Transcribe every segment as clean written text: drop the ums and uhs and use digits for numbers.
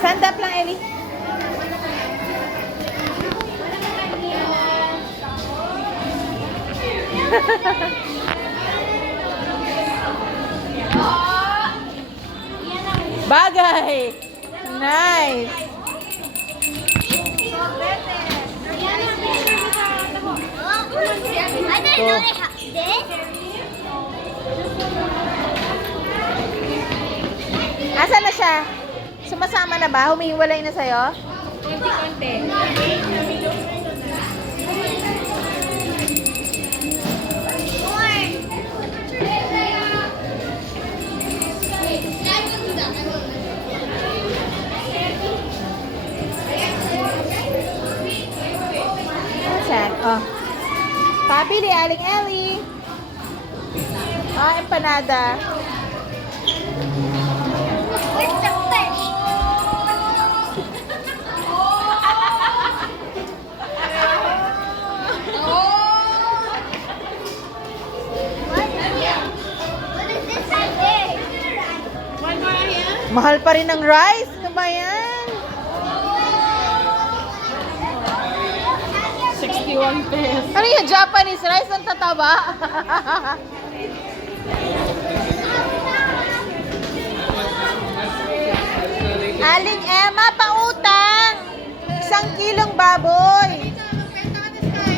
Stand up lang, Ellie. Bagay! Nice! I didn't know they have this. Asan na siya? Sumasama na ba? Humihiwalay na sa'yo? Konti-konti. Saan? Oh. Papili, Aling Ellie. Oh, empanada. Where's the fish? What is this right there? One more here. Mahal pa rin ng rice. Ano ba yan? 61 pesos. Ano yung Japanese rice? Ang tataba. Aling Emma, pautang! 1 kilong baboy.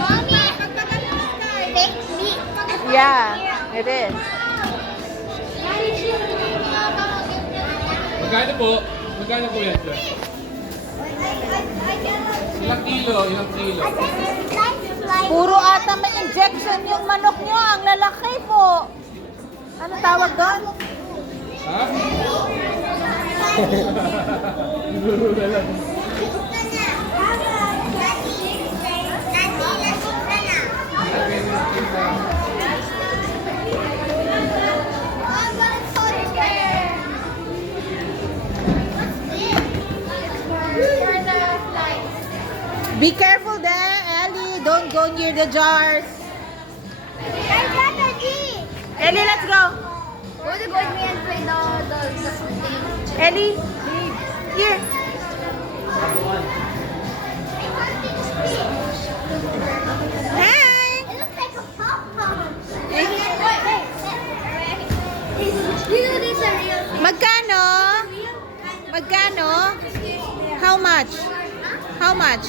Mommy, take me. Yeah, it is. Magkano po? Magkano po yan, sir? Ilang kilo? Ilang kilo? Puro ata may injection yung manok nyo. Ang lalaki po. Ano tawag doon? Ha? Be careful there, Ellie. Don't go near the jars. Ellie, let's go. Go to with me and play the thing. Ellie, here. Hi. It looks like a pom-pom. You know these are real things. Magkano? Magkano? How much? How much?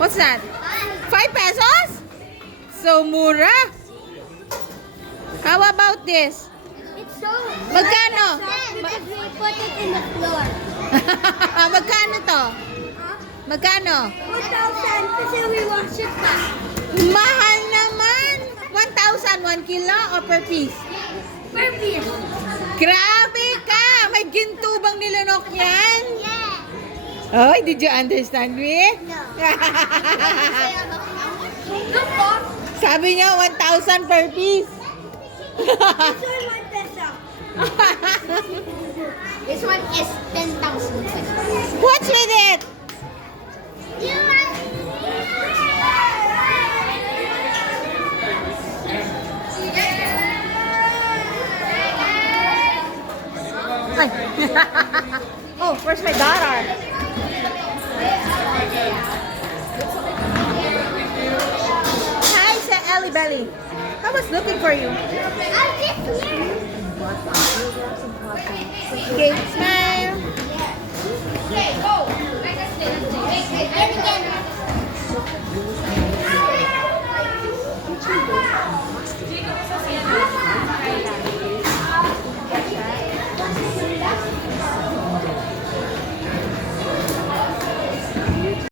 What's that? 5 pesos? So mura. How about this? It's so. Magkano? Because we put it in the floor. Magkano to? Magkano? 1,000 kasi we wash it back. Mahal naman. 1,000, 1 kilo or per piece? Per piece. Grabe ka! May ginto bang nilunok yan? Yeah. Oh, did you understand me? No. Look po. Sabi niya 1,000 per piece. This one 1 peso. This one is 10,000 pesos. What's with it? You want? Ay. Oh, where's my daughter? Hi, sa Ellie Belly. I was looking for you. I'm just here. Okay, smile. Okay, go. And again.